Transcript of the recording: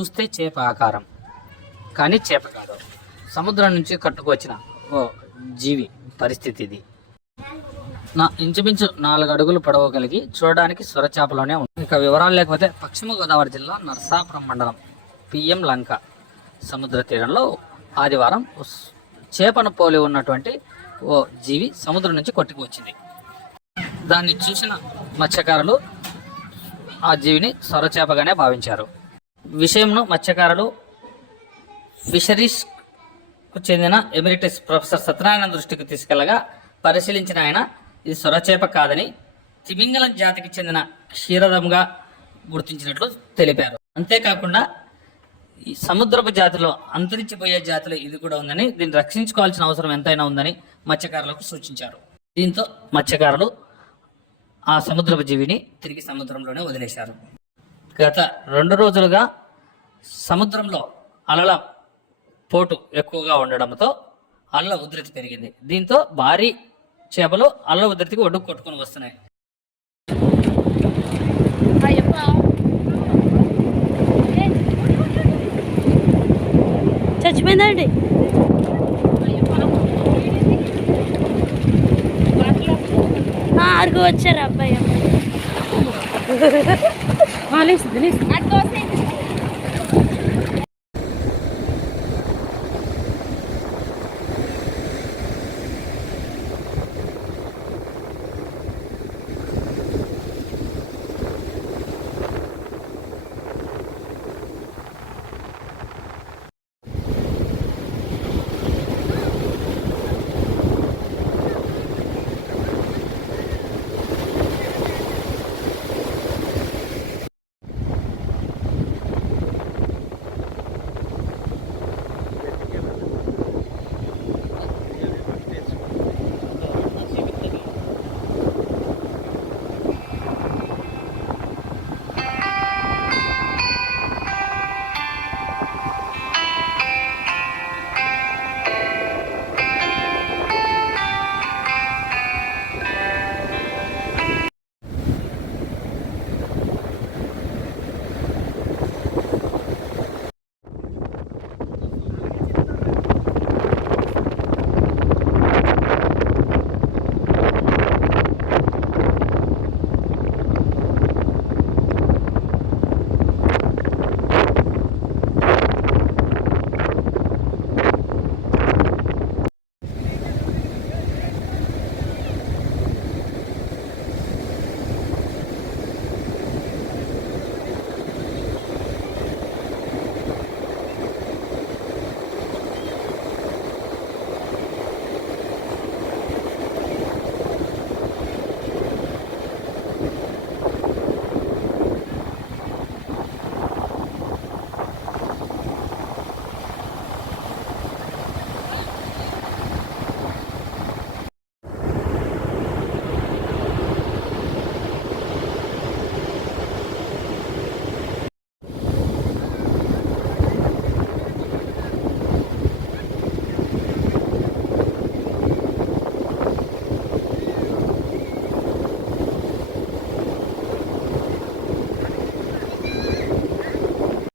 చూస్తే చేప ఆకారం కానీ చేప కాదు. సముద్రం నుంచి కట్టుకువచ్చిన ఓ జీవి పరిస్థితి ఇది. ఇంచుమించు 4 అడుగులు పొడవు కలిగి చూడడానికి సొరచేపలోనే ఉంది. ఇక వివరాలు లేకపోతే పశ్చిమ గోదావరి జిల్లా నరసాపురం మండలం పిఎం లంక సముద్ర తీరంలో ఆదివారం చేపను పోలి ఉన్నటువంటి ఓ జీవి సముద్రం నుంచి కొట్టుకు వచ్చింది. దాన్ని చూసిన మత్స్యకారులు ఆ జీవిని సొరచేపగానే భావించారు. విషయంను మత్స్యకారులు ఫిషరీస్కు చెందిన ఎమిరిటస్ ప్రొఫెసర్ సత్యనారాయణ దృష్టికి తీసుకెళ్లగా పరిశీలించిన ఆయన ఇది సొరచేప కాదని తిమింగలం జాతికి చెందిన క్షీరదంగా గుర్తించినట్లు తెలిపారు. అంతేకాకుండా ఈ సముద్రపు జాతిలో అంతరించిపోయే జాతిలో ఇది కూడా ఉందని, దీన్ని రక్షించుకోవాల్సిన అవసరం ఎంతైనా ఉందని మత్స్యకారులకు సూచించారు. దీంతో మత్స్యకారులు ఆ సముద్రపు జీవిని తిరిగి సముద్రంలోనే వదిలేశారు. గత 2 రోజులుగా సముద్రంలో అలల పోటు ఎక్కువగా ఉండడంతో అలల ఉధృతి పెరిగింది. దీంతో భారీ చేపలు అలల ఉధృతికి ఒడ్డుకు కొట్టుకొని వస్తున్నాయి. చచ్చిపోయిందండి. అరకు వచ్చారు అబ్బాయి.